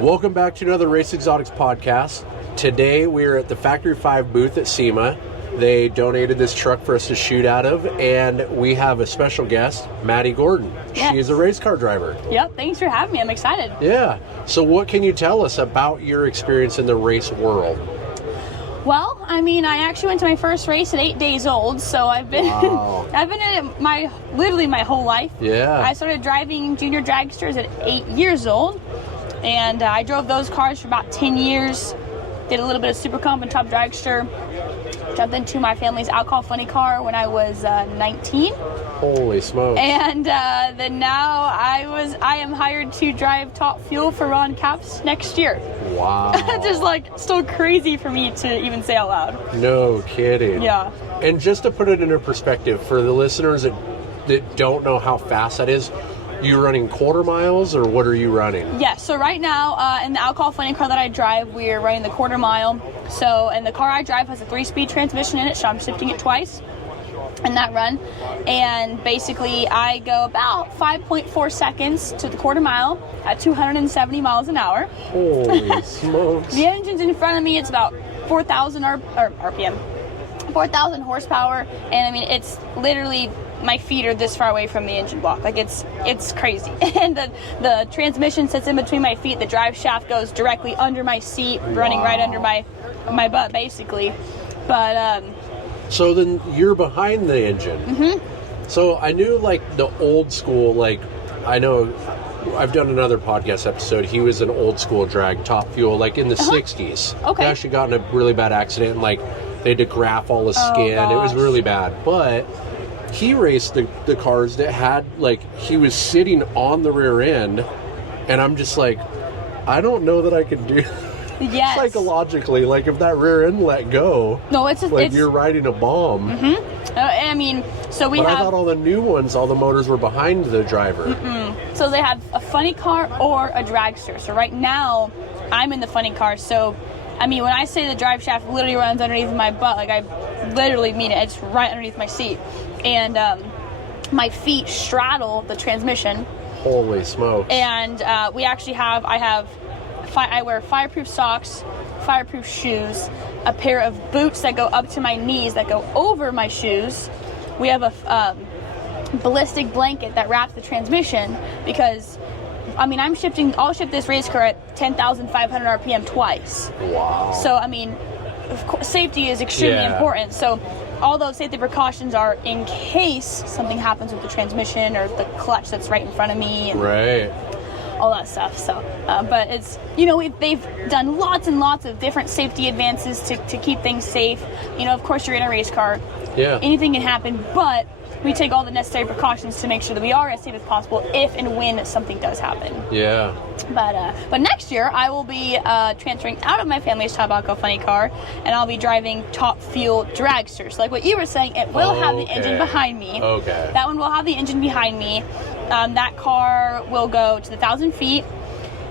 Welcome back to another Race Exotics podcast. Today we're at the Factory 5 booth at SEMA. They donated this truck for us to shoot out of, and we have a special guest, Maddie Gordon. Yes. She is a race car driver. Yep, thanks for having me. I'm excited. Yeah. So what can you tell us about your experience in the race world? Well, I mean, I actually went to my first race at 8 days old, so I've been I've been in it literally my whole life. Yeah. I started driving junior dragsters at 8 years old, and I drove those cars for about 10 years. Did a little bit of Super Comp and Top Dragster. Jumped into my family's alcohol funny car when I was 19. Holy smokes. And then now I am hired to drive Top Fuel for Ron Capps next year. Wow. Just like still crazy for me to even say out loud. No kidding. Yeah. And just to put it into perspective for the listeners that don't know how fast that is, you running quarter miles or what are you running? Yeah, so right now in the alcohol funny car that I drive, we're running the quarter mile. So, and the car I drive has a 3-speed transmission in it, so I'm shifting it twice in that run. And basically I go about 5.4 seconds to the quarter mile at 270 miles an hour. Holy smokes. The engine's in front of me, it's about 4,000 RPM, 4,000 horsepower. And I mean, it's literally, my feet are this far away from the engine block. Like it's crazy. And the transmission sits in between my feet. The drive shaft goes directly under my seat, running right under my butt, basically. But so then you're behind the engine. Mm-hmm. So I knew like the old school, like I know I've done another podcast episode. He was an old school drag Top Fuel, like in the 60s. Okay. He actually got in a really bad accident and like they had to graft all his skin. It was really bad. But he raced the cars that had, like, he was sitting on the rear end, and I'm just like, I don't know that I could do yes. psychologically, like, if that rear end let go, no, it's you're riding a bomb. Mm-hmm. I mean, so we but have... I thought all the new ones, all the motors were behind the driver. Mm-mm. So they have a funny car or a dragster. So right now, I'm in the funny car, so... I mean, when I say the drive shaft literally runs underneath my butt, like I literally mean it. It's right underneath my seat. And my feet straddle the transmission. Holy smokes. And we actually have, I wear fireproof socks, fireproof shoes, a pair of boots that go up to my knees that go over my shoes. We have a ballistic blanket that wraps the transmission because... I mean, I'll shift this race car at 10,500 RPM twice. Wow. So, I mean, of course, safety is extremely important. So, all those safety precautions are in case something happens with the transmission or the clutch that's right in front of me. And right. all that stuff. So, but it's, you know, they've done lots and lots of different safety advances to keep things safe. You know, of course, you're in a race car. Yeah. Anything can happen, but... we take all the necessary precautions to make sure that we are as safe as possible if and when something does happen. Yeah. But next year, I will be transferring out of my family's Top Alcohol Funny car, and I'll be driving Top Fuel Dragsters. So like what you were saying, it will have the engine behind me. Okay. That one will have the engine behind me. That car will go to the 1,000 feet,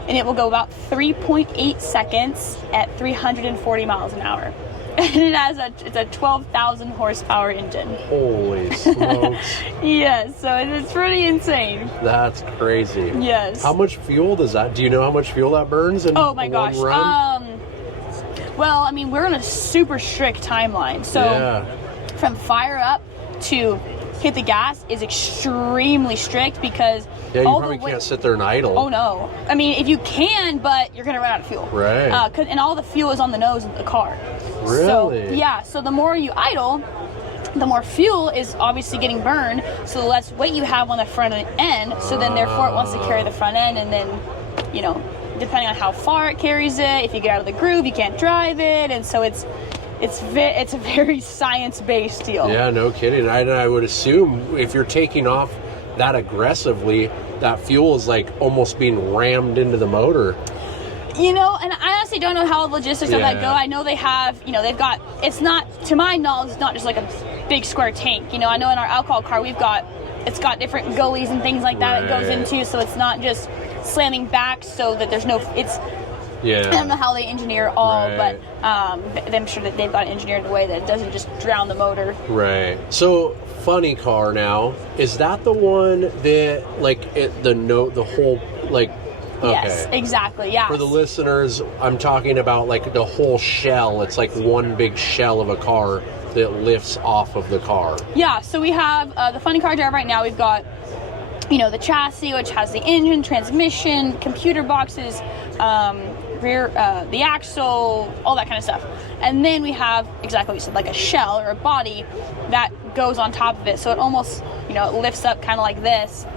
and it will go about 3.8 seconds at 340 miles an hour. And it's a 12,000 horsepower engine. Holy smokes. Yes, so it's pretty insane. That's crazy. Yes. How much fuel does that, do you know how much fuel that burns in oh my gosh. one run? Well, I mean, we're on a super strict timeline. So from fire up to hit the gas is extremely strict because you probably can't sit there and idle. Oh no. I mean, if you can, but you're gonna run out of fuel. Right. And all the fuel is on the nose of the car. Really? So, so the more you idle, the more fuel is obviously getting burned, so the less weight you have on the front end, so then therefore it wants to carry the front end, and then, you know, depending on how far it carries it, if you get out of the groove, you can't drive it, and so it's a very science-based deal. Yeah, no kidding. I would assume if you're taking off that aggressively, that fuel is like almost being rammed into the motor. You know, and I honestly don't know how the logistics of that go. I know they have, you know, they've got, it's not, to my knowledge, it's not just like a big square tank. You know, I know in our alcohol car, it's got different gullies and things like that it goes into, so it's not just slamming back so that there's no, I don't know how they engineer all, but I'm sure that they've got it engineered in a way that it doesn't just drown the motor. Right. So, funny car now, is that the one that, like, the whole, like, Okay. Yes, exactly. Yeah. For the listeners, I'm talking about like the whole shell. It's like one big shell of a car that lifts off of the car. Yeah, so we have the funny car drive right now. We've got, the chassis, which has the engine, transmission, computer boxes, rear, the axle, all that kind of stuff. And then we have, exactly what you said, like a shell or a body that goes on top of it. So it almost, it lifts up kind of like this.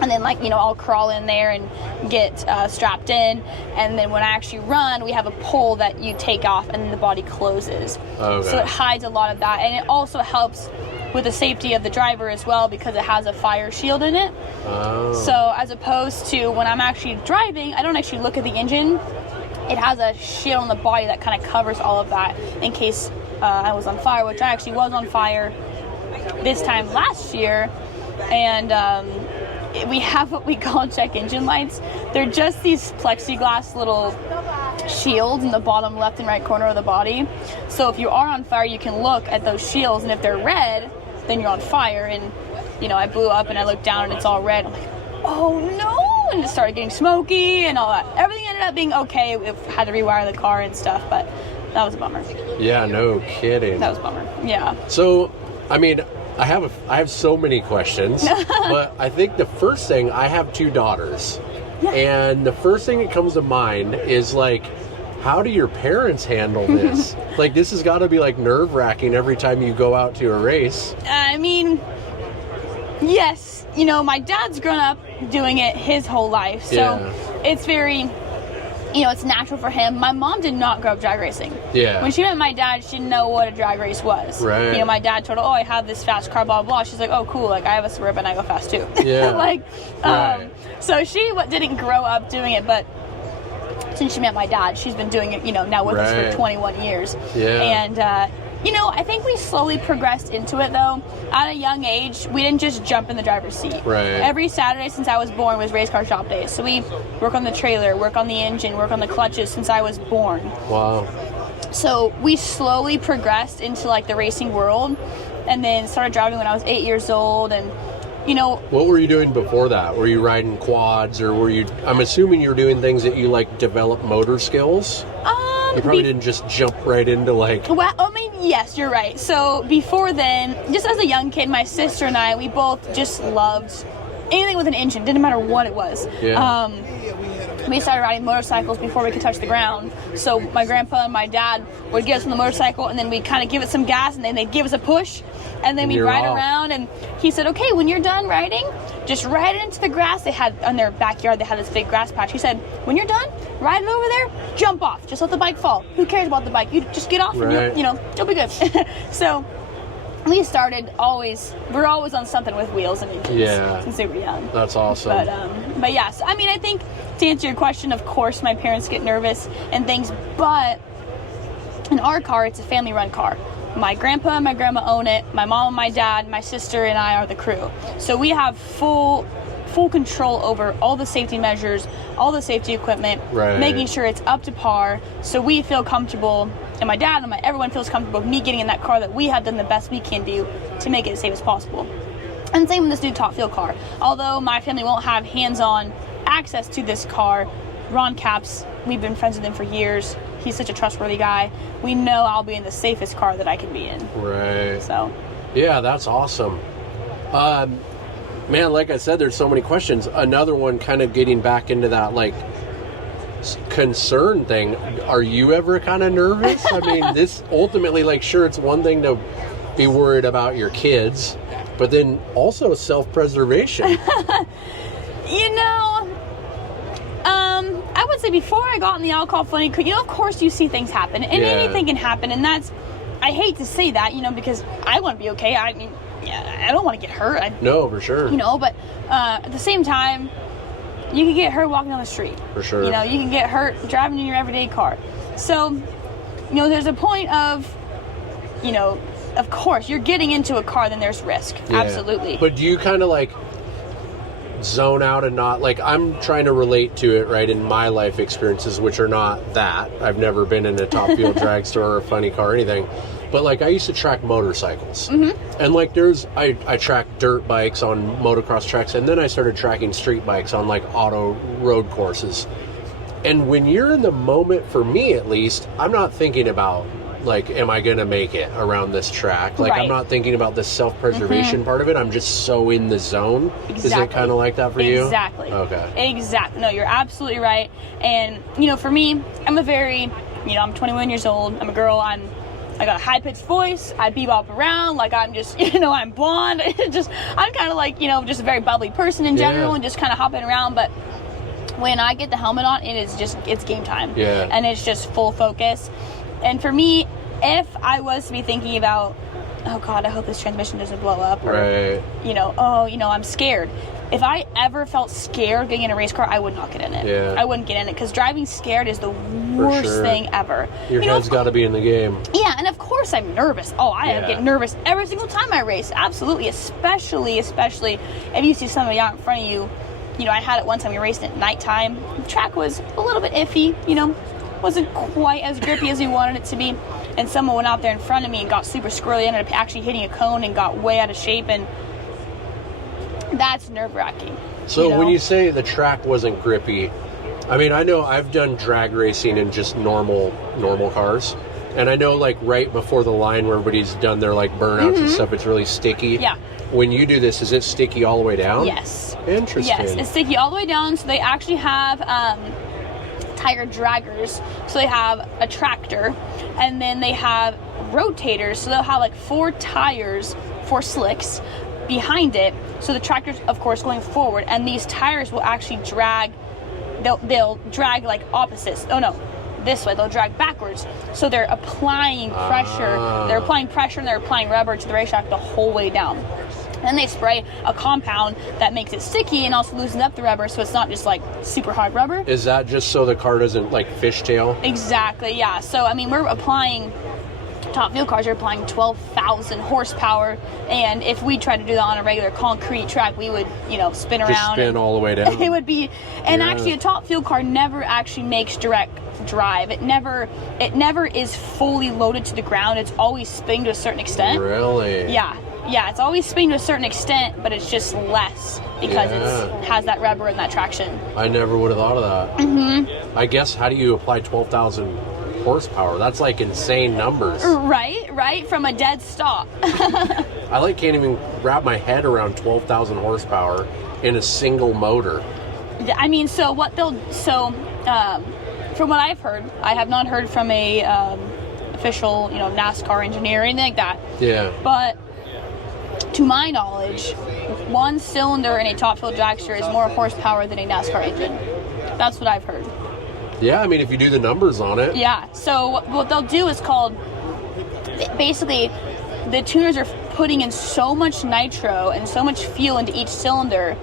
And then, I'll crawl in there and get strapped in. And then when I actually run, we have a pole that you take off and then the body closes. Okay. So it hides a lot of that. And it also helps with the safety of the driver as well because it has a fire shield in it. Oh. So as opposed to when I'm actually driving, I don't actually look at the engine. It has a shield on the body that kind of covers all of that in case I was on fire, which I actually was on fire this time last year. And we have what we call check engine lights. They're just these plexiglass little shields in the bottom left and right corner of the body. So if you are on fire, you can look at those shields, and if they're red, then you're on fire. And I blew up and I looked down and it's all red. I'm like, oh no! And it started getting smoky and all that. Everything ended up being okay. We had to rewire the car and stuff, but that was a bummer. Yeah, no kidding. That was a bummer. Yeah. So, I have so many questions, but I think the first thing, I have 2 daughters, and the first thing that comes to mind is like, how do your parents handle this? Like, this has got to be like nerve-wracking every time you go out to a race. Yes, my dad's grown up doing it his whole life, so it's very, it's natural for him. My mom did not grow up drag racing. Yeah. When she met my dad, she didn't know what a drag race was. Right. My dad told her, I have this fast car, blah, blah. She's like, oh, cool. Like, I have a Suburban, I go fast too. Yeah. Right. So she didn't grow up doing it, but since she met my dad, she's been doing it, now with us for 21 years. Yeah. And, I think we slowly progressed into it, though. At a young age, we didn't just jump in the driver's seat. Right. Every Saturday since I was born was race car shop days. So we work on the trailer, work on the engine, work on the clutches since I was born. Wow. So we slowly progressed into, the racing world and then started driving when I was 8 years old. And, What were you doing before that? Were you riding quads, or I'm assuming you're doing things that you, develop motor skills? You probably didn't just jump right into Well, yes, you're right. So before then, just as a young kid, my sister and I, we both just loved anything with an engine. Didn't matter what it was. Yeah. We started riding motorcycles before we could touch the ground. So my grandpa and my dad would get us on the motorcycle, and then we'd kind of give it some gas, and then they'd give us a push, and then we'd ride around. And he said, okay, when you're done riding, just ride it into the grass. They had, on their backyard, they had this big grass patch. He said, when you're done, ride it over there, jump off. Just let the bike fall. Who cares about the bike? You just get off and you'll be good. So we we're always on something with wheels and engines since we were young. That's awesome. But yes, I think to answer your question, of course my parents get nervous and things, but in our car, it's a family-run car. My grandpa and my grandma own it. My mom and my dad, my sister and I are the crew. So we have full control over all the safety measures, all the safety equipment, making sure it's up to par. So we feel comfortable, and my dad and everyone feels comfortable with me getting in that car, that we have done the best we can do to make it as safe as possible. And same with this new Top Fuel car. Although my family won't have hands-on access to this car, Ron Capps, we've been friends with him for years. He's such a trustworthy guy. We know I'll be in the safest car that I can be in. Right. So. Yeah, that's awesome. Man, like I said, there's so many questions. Another one, kind of getting back into that, concern thing. Are you ever kind of nervous? This ultimately, sure, it's one thing to be worried about your kids, but then also self-preservation. I would say before I got in the alcohol funny, of course you see things happen, and anything can happen, and I hate to say that, because I want to be okay. I don't want to get hurt. No, for sure. But at the same time, you can get hurt walking down the street. For sure. You can get hurt driving in your everyday car. So, there's a point of, of course, you're getting into a car, then there's risk. Yeah. Absolutely. But do you kind of zone out and not, I'm trying to relate to it, right, in my life experiences, which are not that. I've never been in a top fuel dragster or a funny car or anything. but like I used to track motorcycles, Mm-hmm. and like I tracked dirt bikes on motocross tracks, and then I started tracking street bikes on like auto road courses. And when you're in the moment, for me at least, I'm not thinking about like, am I going to make it around this track? Like, Right. I'm not thinking about the self-preservation part of it. I'm just so in the zone. Exactly. Is it kind of like that for you? Exactly. Okay. Exactly. No, you're absolutely right. And, you know, for me, I'm a very, you know, I'm 21 years old. I'm a girl. I got a high-pitched voice. I bebop around. Like, I'm just, you know, I'm blonde. I'm kind of like, you know, just a very bubbly person in general, Yeah. and just kind of hopping around. But when I get the helmet on, it's game time. Yeah. And it's just full focus. And for me, if I was to be thinking about, oh God, I hope this transmission doesn't blow up, or, Right. you know, oh, you know, I'm scared. If I ever felt scared getting in a race car, I would not get in it. Yeah. I wouldn't get in it, because driving scared is the worst sure. thing ever. Your you know, head's got to be in the game. yeah, and of course I'm nervous. Oh, I Yeah. get nervous every single time I race. Absolutely, especially if you see somebody out in front of you. You know, I had it one time we raced at nighttime. The track was a little bit iffy, you know, wasn't quite as grippy as we wanted it to be. And someone went out there in front of me and got super squirrely, ended up actually hitting a cone and got way out of shape, and that's nerve-wracking. So you know? when you say the track wasn't grippy, I mean, I know I've done drag racing in just normal cars. And I know, like, right before the line where everybody's done their, like, burnouts and stuff, it's really sticky. Yeah. When you do this, is it sticky all the way down? Yes. Interesting. Yes, it's sticky all the way down. So they actually have tire draggers. So they have a tractor, and then they have rotators. So they'll have like 4 tires, 4 slicks behind it. So the tractor's, of course, going forward, and these tires will actually drag. They'll drag like opposites. Oh no, this way. They'll drag backwards. So they're applying pressure. They're applying pressure and they're applying rubber to the racetrack the whole way down. Then they spray a compound that makes it sticky and also loosens up the rubber, so it's not just like super hard rubber. Is that just so the car doesn't like fishtail? Exactly, yeah. So I mean, we're applying, top fuel cars are applying 12,000 horsepower, and if we tried to do that on a regular concrete track, we would, you know, spin around. Just spin all the way down. It would be, and Yeah. actually a top fuel car never actually makes direct drive. It never is fully loaded to the ground. It's always spinning to a certain extent. Really? Yeah, it's always spinning to a certain extent, but it's just less because it has that rubber and that traction. I never would have thought of that. Mm-hmm. I guess, how do you apply 12,000 horsepower? That's like insane numbers. Right, from a dead stop. I like can't even wrap my head around 12,000 horsepower in a single motor. I mean, from what I've heard, I have not heard from a official, you know, NASCAR engineer or anything like that. Yeah. But to my knowledge, 1 cylinder in a top fuel dragster is more horsepower than a NASCAR engine. That's what I've heard. Yeah, I mean, if you do the numbers on it. Yeah, so what they'll do is basically, the tuners are putting in so much nitro and so much fuel into each cylinder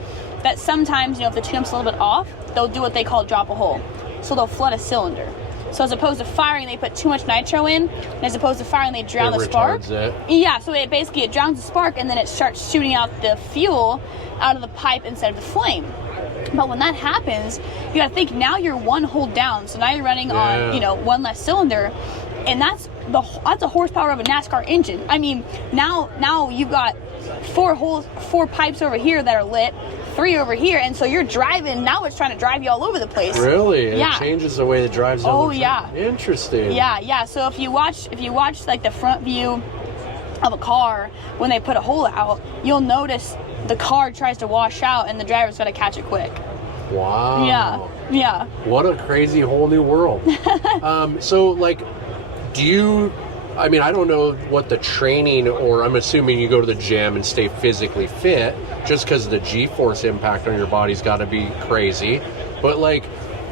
that sometimes, you know, if the tune-up's a little bit off, they'll do what they call drop a hole. So they'll flood a cylinder. So as opposed to firing, they put too much nitro in, and as opposed to firing, they drown the spark. It. Yeah, so it drowns the spark, and then it starts shooting out the fuel out of the pipe instead of the flame. But when that happens, you gotta think, now you're 1 hole down, so now you're running on, you know, 1 less cylinder, and that's a horsepower of a NASCAR engine. I mean, now you've got 4 pipes over here that are lit, 3 over here, and so you're driving. Now it's trying to drive you all over the place. Really? Yeah. It changes the way it drives. Oh yeah. Interesting. Yeah. So if you watch like the front view of a car when they put a hole out, you'll notice the car tries to wash out and the driver's got to catch it quick. Wow. Yeah. What a crazy whole new world. So like, I mean, I don't know what the training, or I'm assuming you go to the gym and stay physically fit, just because the G-force impact on your body's got to be crazy. But like,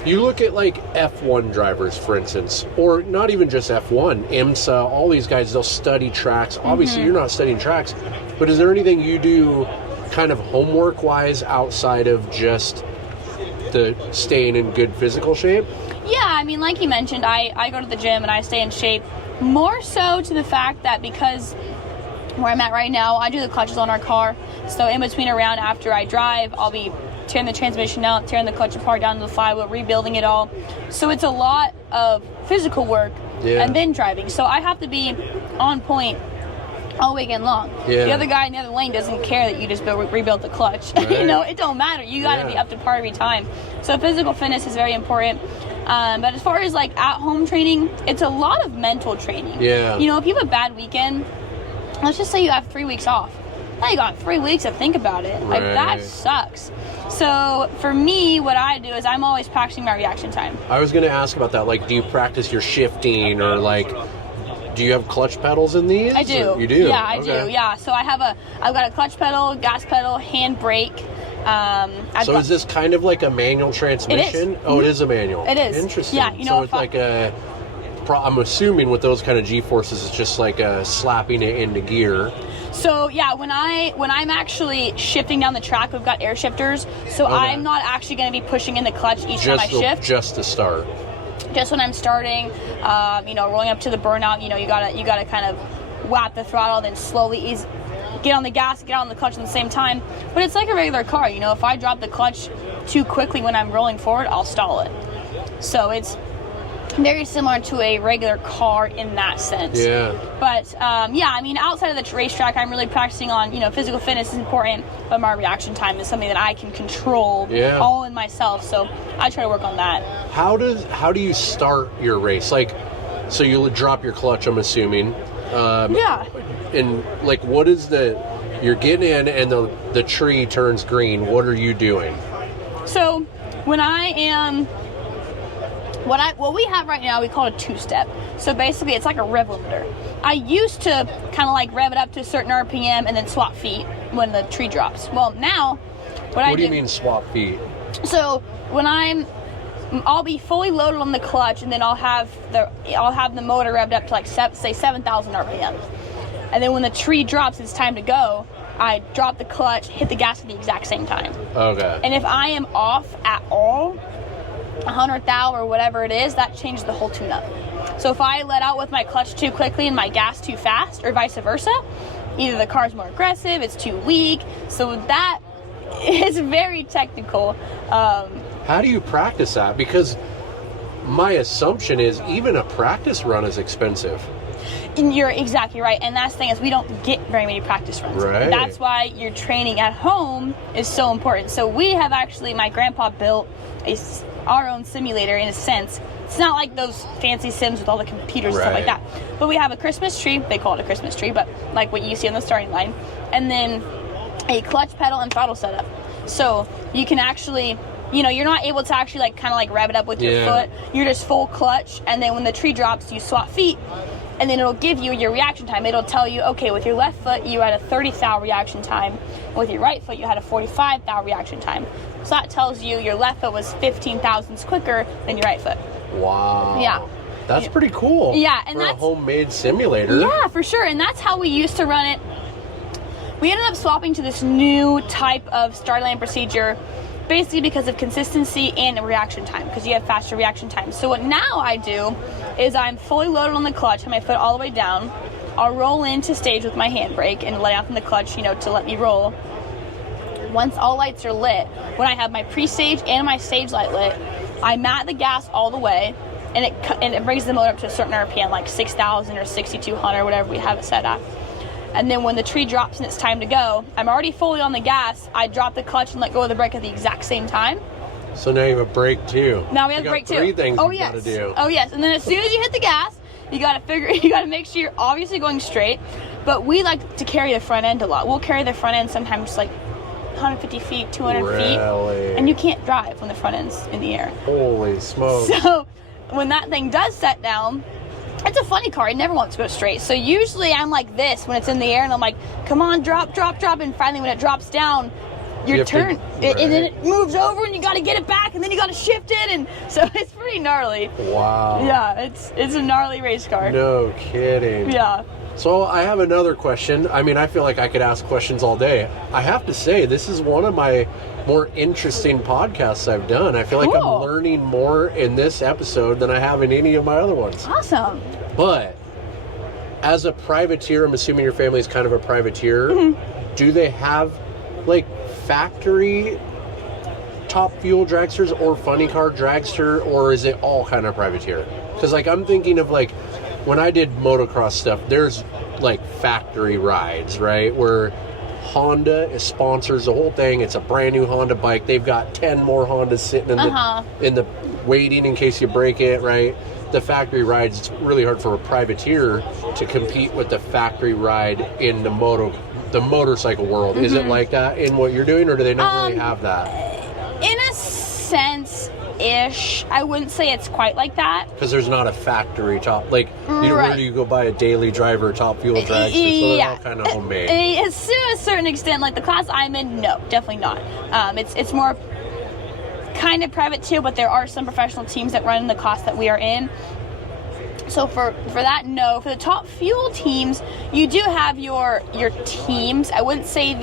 you look at like F1 drivers, for instance, or not even just F1, IMSA, all these guys, they'll study tracks. Obviously, you're not studying tracks, but is there anything you do kind of homework-wise outside of just the staying in good physical shape? Yeah, I mean, like you mentioned, I go to the gym and I stay in shape, more so to the fact that because where I'm at right now, I do the clutches on our car. So in between a round after I drive, I'll be tearing the transmission out, tearing the clutch apart down to the flywheel, rebuilding it all. So it's a lot of physical work and then driving. So I have to be on point all weekend long. The other guy in the other lane doesn't care that you just rebuilt the clutch. Right. It don't matter. You got to be up to par every time. So physical fitness is very important. But as far as like at-home training, it's a lot of mental training. If you have a bad weekend, let's just say you have 3 weeks off. Now you got 3 weeks to think about it. Like, that sucks. So for me, what I do is I'm always practicing my reaction time. I was going to ask about that. Like, do you practice your shifting, or like, do you have clutch pedals in these? I do. You do? Yeah, I do. Yeah. So I've got a clutch pedal, gas pedal, hand brake. Is this kind of like a manual transmission? It is. Oh, it is a manual. It is. Interesting. Yeah. So it's like I'm assuming with those kind of G-forces, it's just like slapping it into gear. So yeah, when I'm actually shifting down the track, we've got air shifters. So I'm not actually going to be pushing in the clutch each time I shift. Just to start. Just when I'm starting, rolling up to the burnout, you gotta kind of whap the throttle, then slowly get on the gas, get on the clutch at the same time. But it's like a regular car, if I drop the clutch too quickly when I'm rolling forward, I'll stall it. So it's very similar to a regular car in that sense. But outside of the racetrack, I'm really practicing on, physical fitness is important, but my reaction time is something that I can control all in myself. So I try to work on that. How do you start your race? Like, so you drop your clutch, I'm assuming. And like, what is you're getting in and the tree turns green. What are you doing? So when I am, what we have right now, we call it a two-step. So basically, it's like a rev limiter. I used to kind of like rev it up to a certain RPM and then swap feet when the tree drops. Well, now, what do you mean swap feet? So when I'll be fully loaded on the clutch, and then I'll have the motor revved up to like say 7,000 RPM. And then when the tree drops, it's time to go. I drop the clutch, hit the gas at the exact same time. Okay. And if I am off at all, 100th thou or whatever it is, that changes the whole tune-up. So if I let out with my clutch too quickly and my gas too fast, or vice versa, either the car's more aggressive, it's too weak. So that is very technical. How do you practice that? Because my assumption is even a practice run is expensive. And you're exactly right. And that's the thing, is we don't get very many practice runs. Right. That's why your training at home is so important. So we have actually, my grandpa built our own simulator in a sense. It's not like those fancy sims with all the computers and stuff like that. But we have a Christmas tree. They call it a Christmas tree, but like what you see on the starting line. And then a clutch pedal and throttle setup. So you can actually, you're not able to actually like kind of like rev it up with your foot. You're just full clutch. And then when the tree drops, you swap feet. And then it'll give you your reaction time. It'll tell you, okay, with your left foot, you had a 30th thou reaction time. And with your right foot, you had a 45th thou reaction time. So that tells you your left foot was 15 thousandths quicker than your right foot. Wow. Yeah. That's pretty cool. Yeah. And for that's a homemade simulator. Yeah, for sure. And that's how we used to run it. We ended up swapping to this new type of start lane procedure, basically because of consistency and reaction time, because you have faster reaction time. So what now I do is I'm fully loaded on the clutch, have my foot all the way down. I'll roll into stage with my handbrake and let out from the clutch, to let me roll. Once all lights are lit, when I have my pre-stage and my stage light lit, I mat the gas all the way, and it brings the motor up to a certain RPM, like 6,000 or 6,200, whatever we have it set at. And then when the tree drops and it's time to go, I'm already fully on the gas. I drop the clutch and let go of the brake at the exact same time. So now you have a brake too. Now we have a brake too. 3 things you gotta do. Oh yes. And then as soon as you hit the gas, you gotta make sure you're obviously going straight. But we like to carry the front end a lot. We'll carry the front end sometimes like 150 feet, 200 feet. And you can't drive when the front end's in the air. Holy smokes. So when that thing does set down, it's a funny car. It never wants to go straight. So usually I'm like this when it's in the air, and I'm like, come on, drop. And finally when it drops down, your turn, and then it moves over, and you got to get it back, and then you got to shift it, and so it's pretty gnarly. Wow. Yeah, it's a gnarly race car. No kidding. Yeah. So I have another question. I mean, I feel like I could ask questions all day. I have to say, this is one of my more interesting podcasts I've done. I feel like I'm learning more in this episode than I have in any of my other ones. Awesome. But as a privateer, I'm assuming your family is kind of a privateer. Mm-hmm. Do they have like factory top fuel dragsters or funny car dragster, or is it all kind of privateer? Because like I'm thinking of like when I did motocross stuff, there's like factory rides, right, where Honda sponsors the whole thing. It's a brand new Honda bike. They've got 10 more Hondas sitting in the waiting in case you break it, right? The factory rides, it's really hard for a privateer to compete with the factory ride in the motorcycle world. Is it like that in what you're doing, or do they not really have that? In a sense-ish. I wouldn't say it's quite like that. Because there's not a factory top. Like, where do you go buy a daily driver top fuel dragster? So they're all kind of homemade. To a certain extent, like the class I'm in, no, definitely not. It's more kind of private too, but there are some professional teams that run in the class that we are in. So for that, no. For the top fuel teams, you do have your teams. I wouldn't say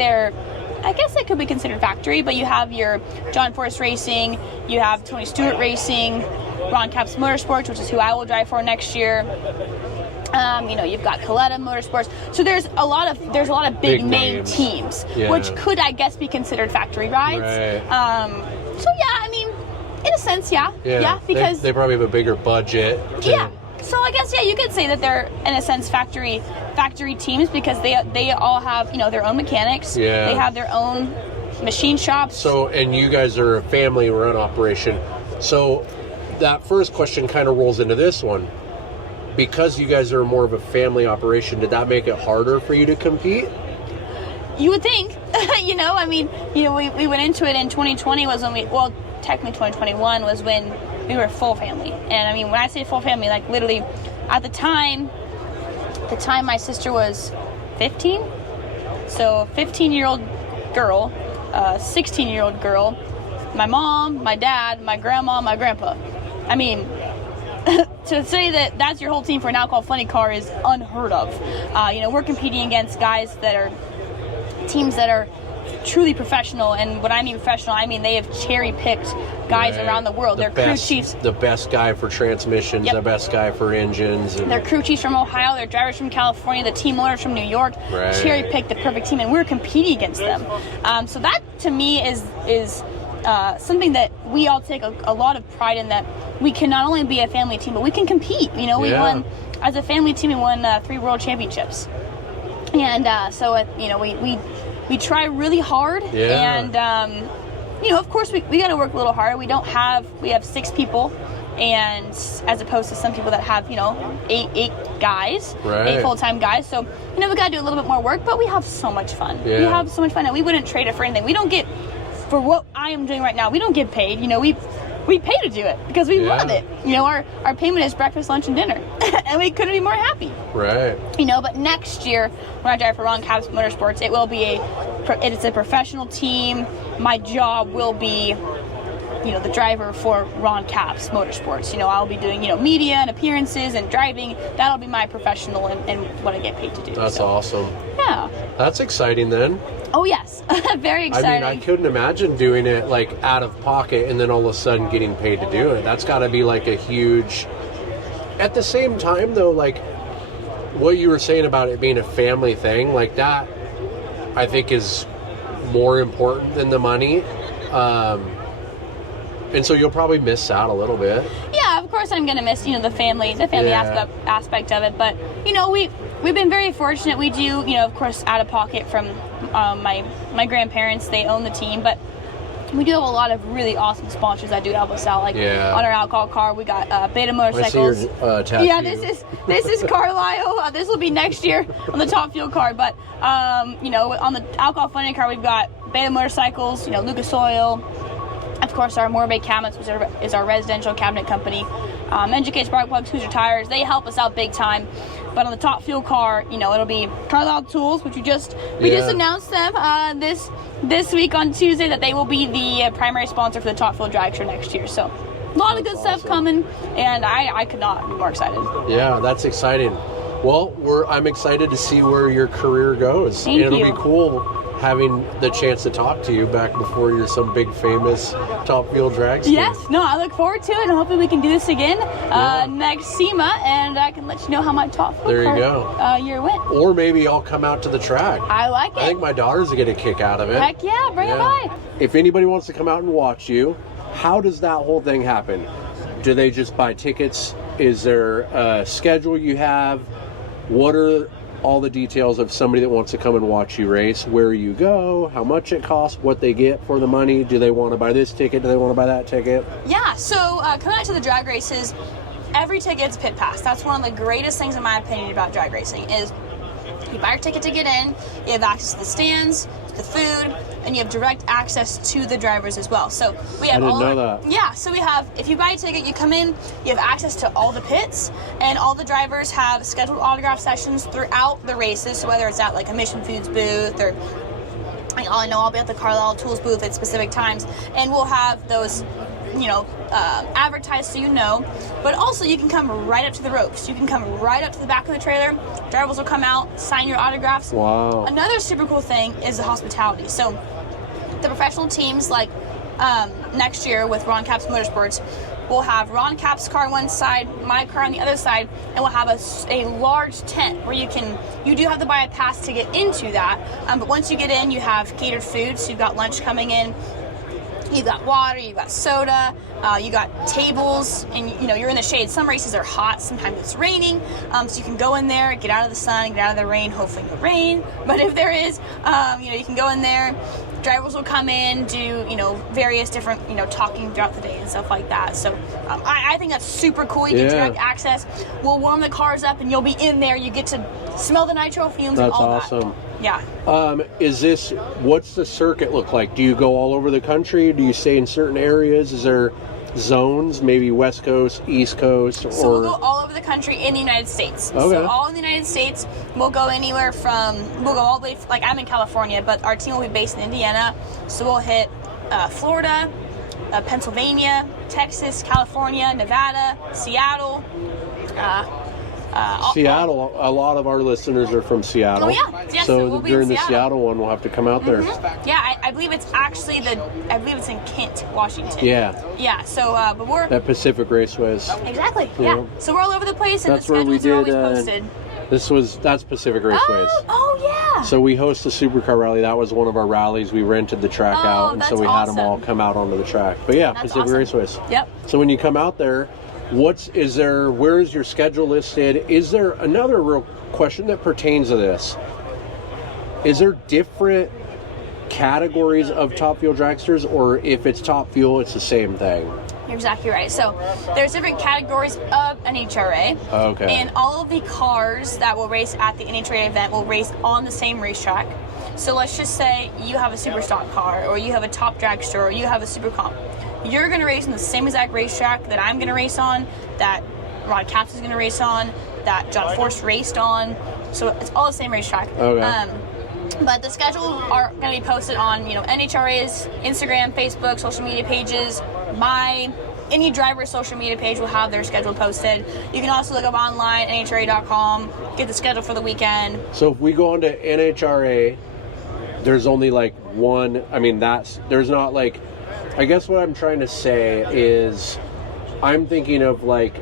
I guess they could be considered factory, but you have your John Force Racing, you have Tony Stewart Racing, Ron Capps Motorsports, which is who I will drive for next year. You've got Coletta Motorsports. So there's a lot of big name teams, which could, I guess, be considered factory rides. Right. So yeah, I mean, in a sense, yeah, because they probably have a bigger budget. So I guess you could say that they're in a sense factory teams because they all have their own mechanics. Yeah. They have their own machine shops. So and you guys are a family run operation. So that first question kind of rolls into this one. Because you guys are more of a family operation, did that make it harder for you to compete? You would think. We went into it in 2020 was when technically 2021 was when we were full family. And I mean, when I say full family, like literally at the time my sister was 15. So 15-year-old girl, 16-year-old girl, my mom, my dad, my grandma, my grandpa. I mean, to say that that's your whole team for an alcohol funny car is unheard of. We're competing against guys that are teams that are truly professional, and when I mean professional, I mean they have cherry-picked guys around the world. They're crew chiefs. The best guy for transmissions, the best guy for engines. They're crew chiefs from Ohio, they're drivers from California, the team owners from New York, cherry-picked the perfect team, and we're competing against them. So that, to me, is something that we all take a lot of pride in, that we can not only be a family team, but we can compete. We won, as a family team, we won 3 world championships. And we try really hard, and of course we got to work a little harder. We have 6 people, and as opposed to some people that have 8 guys, 8 full-time guys. So we got to do a little bit more work, but we have so much fun. We have so much fun, and we wouldn't trade it for anything. We don't get, for what I am doing right now, we don't get paid. We pay to do it because we love it. Our payment is breakfast, lunch, and dinner, and we couldn't be more happy. Right. But next year when I drive for Ron Capps Motorsports, it will be it's a professional team. My job will be, the driver for Ron Capps Motorsports. I'll be doing media and appearances and driving. That'll be my professional and what I get paid to do. That's awesome. Yeah. That's exciting then. Oh, yes. Very exciting. I mean, I couldn't imagine doing it, like, out of pocket and then all of a sudden getting paid to do it. That's got to be, like, a huge... At the same time, though, like, what you were saying about it being a family thing, like, that, I think, is more important than the money. And so you'll probably miss out a little bit. Yeah, of course I'm going to miss, the family aspect of it. But, we've been very fortunate. We do, of course, out of pocket from my grandparents. They own the team, but we do have a lot of really awesome sponsors that do help us out. Like on our alcohol car, we got Beta Motorcycles. I see your tattoo. Yeah, this is Carlisle. This will be next year on the top fuel car. But on the alcohol funding car, we've got Beta Motorcycles. Lucas Oil. Of course, our Morbe Cabinets, which is our residential cabinet company. Educate Spark Plugs, Hoosier Tires. They help us out big time. But on the top fuel car, it'll be Carlisle Tools, which we just announced them this week on Tuesday that they will be the primary sponsor for the top fuel dragster next year. So a lot of good stuff coming, and I could not be more excited. Yeah, that's exciting. Well, I'm excited to see where your career goes. Thank you. It'll be cool having the chance to talk to you back before you're some big famous Top Fuel dragster. Yes, no, I look forward to it, and hopefully we can do this again next SEMA, and I can let you know how my Top Fuel year went. Or maybe I'll come out to the track. I like it. I think my daughters will get a kick out of it. Heck yeah, bring it by. If anybody wants to come out and watch you, how does that whole thing happen? Do they just buy tickets? Is there a schedule you have? What are all the details of somebody that wants to come and watch you race? Where you go, how much it costs, what they get for the money? Do they want to buy this ticket? Do they want to buy that ticket? Yeah, so coming out to the drag races, every ticket's pit pass. That's one of the greatest things in my opinion about drag racing is you buy your ticket to get in, you have access to the stands, to the food, and you have direct access to the drivers as well. So we have so we have, if you buy a ticket, you come in, you have access to all the pits, and all the drivers have scheduled autograph sessions throughout the races. So whether it's at like a Mission Foods booth or I know I'll be at the Carlisle Tools booth at specific times, and we'll have those advertised so you know, but also you can come right up to the ropes. You can come right up to the back of the trailer. Drivers will come out, sign your autographs. Wow. Another super cool thing is the hospitality. So the professional teams, like next year with Ron Capps Motorsports, we'll have Ron Capps' car on one side, my car on the other side, and we'll have a large tent where you do have to buy a pass to get into that, but once you get in, you have catered food, so you've got lunch coming in. You've got water, you've got soda, you got tables, and you're in the shade. Some races are hot, sometimes it's raining, so you can go in there, get out of the sun, get out of the rain, hopefully no rain, but if there is, you can go in there. Drivers will come in, do, various different, talking throughout the day and stuff like that. So I think that's super cool. You get direct access. We'll warm the cars up and you'll be in there. You get to smell the nitro fumes and all that. That's awesome. Yeah. What's the circuit look like? Do you go all over the country? Do you stay in certain areas? Is there zones, maybe West Coast, East Coast? So we'll go all over the country in the United States. Okay. So all in the United States, we'll go anywhere from, we'll go all the way, I'm in California, but our team will be based in Indiana. So we'll hit Florida, Pennsylvania, Texas, California, Nevada, Seattle. Seattle, a lot of our listeners are from Seattle. Oh, yeah. So we'll during the Seattle one, we'll have to come out there. Yeah, I believe it's actually it's in Kent, Washington. Yeah, so, but we're... At Pacific Raceways. Exactly, yeah. So we're all over the place, and the schedules are always posted. That's Pacific Raceways. Oh, yeah. So we host a supercar rally. That was one of our rallies. We rented the track out, and so we had them all come out onto the track. But yeah, that's Pacific Raceways. Yep. So when you come out there, where is your schedule listed? Is there another real question that pertains to this? Is there different categories of Top Fuel dragsters, or if it's Top Fuel, it's the same thing? You're exactly right. So there's different categories of NHRA. Okay. And all of the cars that will race at the NHRA event will race on the same racetrack. So let's just say you have a super stock car, or you have a top dragster, or you have a super comp. You're going to race on the same exact racetrack that I'm going to race on, that Ron Capps is going to race on, that John Force raced on. So it's all the same racetrack. Okay. But the schedules are going to be posted on, NHRA's Instagram, Facebook, social media pages. Any driver's social media page will have their schedule posted. You can also look up online, NHRA.com, get the schedule for the weekend. So if we go onto NHRA, there's only like one, there's not like, I guess what I'm trying to say is I'm thinking of like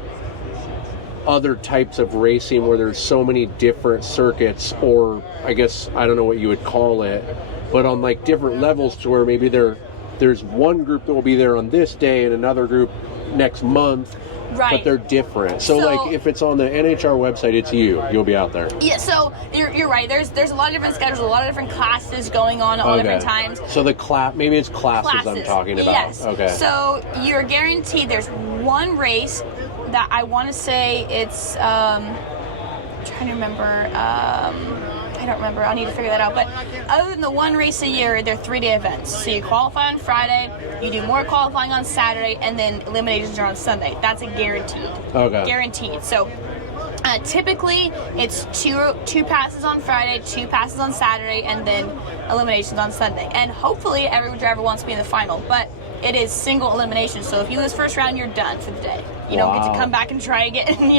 other types of racing where there's so many different circuits, or I guess I don't know what you would call it, but on like different levels to where maybe there's one group that will be there on this day and another group next month. Right. But they're different. So like if it's on the NHR website, it's you'll be out there. Yeah, so you're right. There's a lot of different schedules, a lot of different classes going on at all different times. So maybe it's classes I'm talking about. Yes. Okay. So you're guaranteed there's one race that I want to say it's I'm trying to remember I don't remember. I'll need to figure that out. But other than the one race a year, they're 3-day events. So you qualify on Friday, you do more qualifying on Saturday, and then eliminations are on Sunday. That's a guaranteed. Okay. Guaranteed. So typically, it's two passes on Friday, 2 passes on Saturday, and then eliminations on Sunday. And hopefully, every driver wants to be in the final. But it is single elimination. So if you lose first round, you're done for the day. You don't get to come back and try again.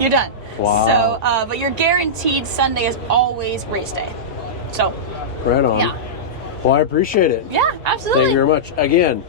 You're done. Wow. So, but you're guaranteed Sunday is always race day. So. Right on. Yeah. Well, I appreciate it. Yeah, absolutely. Thank you very much. Again.